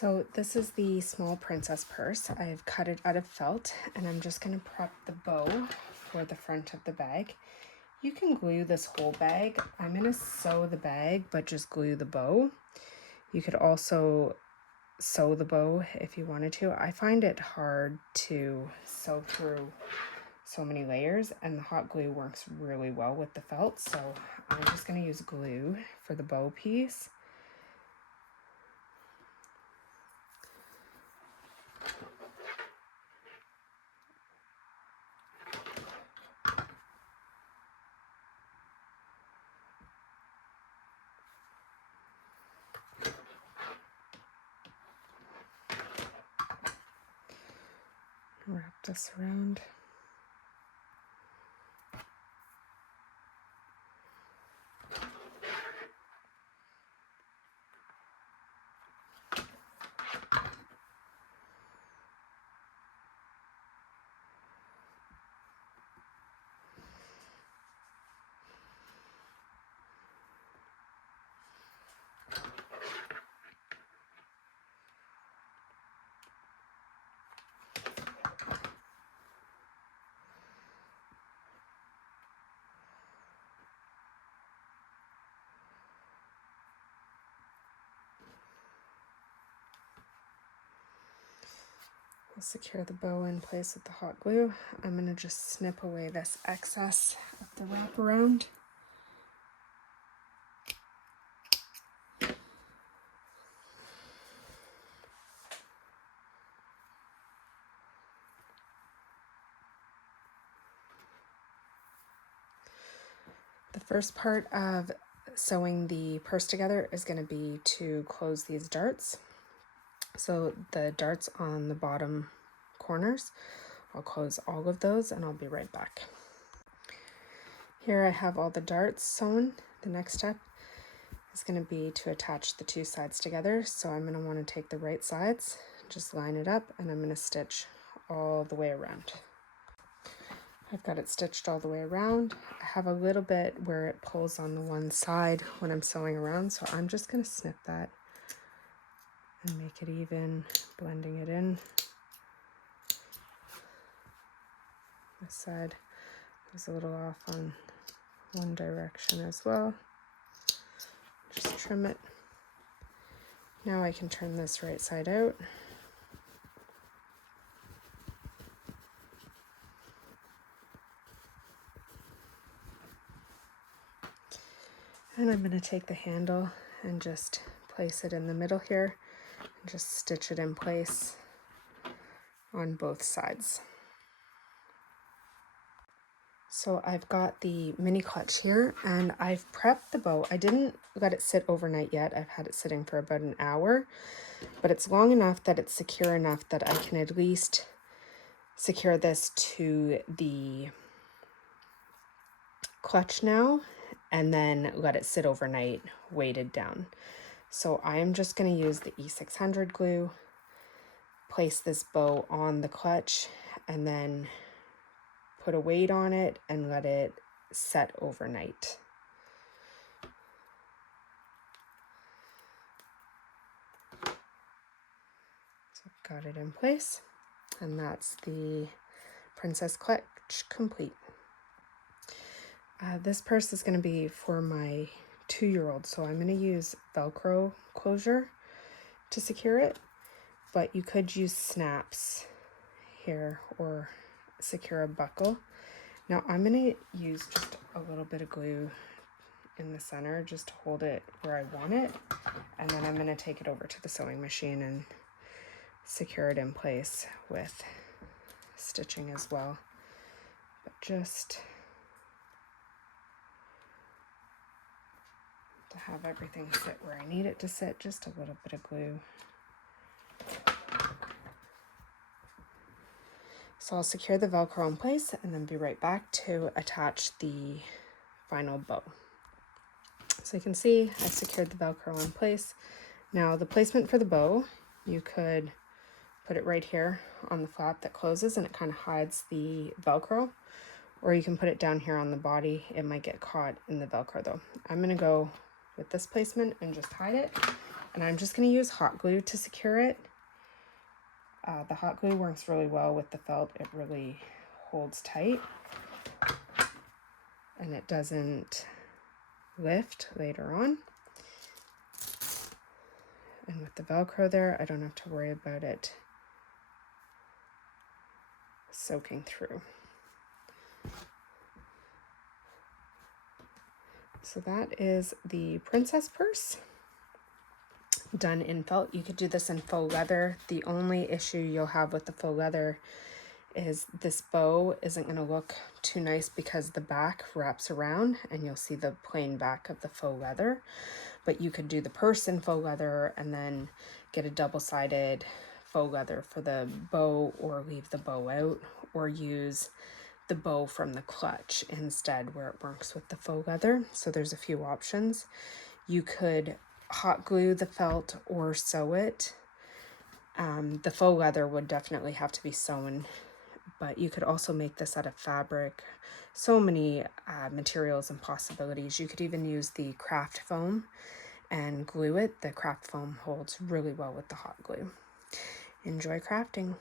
So this is the small princess purse. I've cut it out of felt and I'm just going to prep the bow for the front of the bag. You can glue this whole bag. I'm going to sew the bag but just glue the bow. You could also sew the bow if you wanted to. I find it hard to sew through so many layers, and the hot glue works really well with the felt, so I'm just going to use glue for the bow piece. Wrap this around. I'll secure the bow in place with the hot glue. I'm going to just snip away this excess of the wraparound. The first part of sewing the purse together is going to be to close these darts. So the darts on the bottom corners, I'll close all of those and I'll be right back. Here I have all the darts sewn. The next step is going to be to attach the two sides together. So I'm going to want to take the right sides, just line it up, and I'm going to stitch all the way around. I've got it stitched all the way around. I have a little bit where it pulls on the one side when I'm sewing around, so I'm just going to snip that and make it even, blending it in. This side was a little off on one direction as well. Just trim it. Now I can turn this right side out. And I'm going to take the handle and just place it in the middle here and just stitch it in place on both sides. So I've got the mini clutch here and I've prepped the bow. I didn't let it sit overnight yet. I've had it sitting for about an hour, but it's long enough that it's secure enough that I can at least secure this to the clutch now and then let it sit overnight weighted down. So I am just going to use the E600 glue, place this bow on the clutch, and then put a weight on it and let it set overnight. So I've got it in place, and that's the princess clutch complete. This purse is going to be for my 2-year-old, so I'm going to use Velcro closure to secure it, but you could use snaps here or secure a buckle. Now I'm going to use just a little bit of glue in the center just to hold it where I want it, and then I'm going to take it over to the sewing machine and secure it in place with stitching as well. But just to have everything sit where I need it to sit, just a little bit of glue. So I'll secure the Velcro in place and then be right back to attach the final bow. So you can see I've secured the Velcro in place. Now the placement for the bow, you could put it right here on the flap that closes and it kind of hides the Velcro, or you can put it down here on the body. It might get caught in the Velcro though. I'm going to go with this placement and just hide it. And I'm just going to use hot glue to secure it. The hot glue works really well with the felt. It really holds tight and it doesn't lift later on. And with the Velcro there, I don't have to worry about it soaking through. So that is the princess purse done in felt. You could do this in faux leather. The only issue you'll have with the faux leather is this bow isn't going to look too nice because the back wraps around and you'll see the plain back of the faux leather. But you could do the purse in faux leather and then get a double-sided faux leather for the bow, or leave the bow out, or use the bow from the clutch instead where it works with the faux leather. So there's a few options. You could hot glue the felt or sew it. The faux leather would definitely have to be sewn, but you could also make this out of fabric. So many materials and possibilities. You could even use the craft foam and glue it. The craft foam holds really well with the hot glue. Enjoy crafting.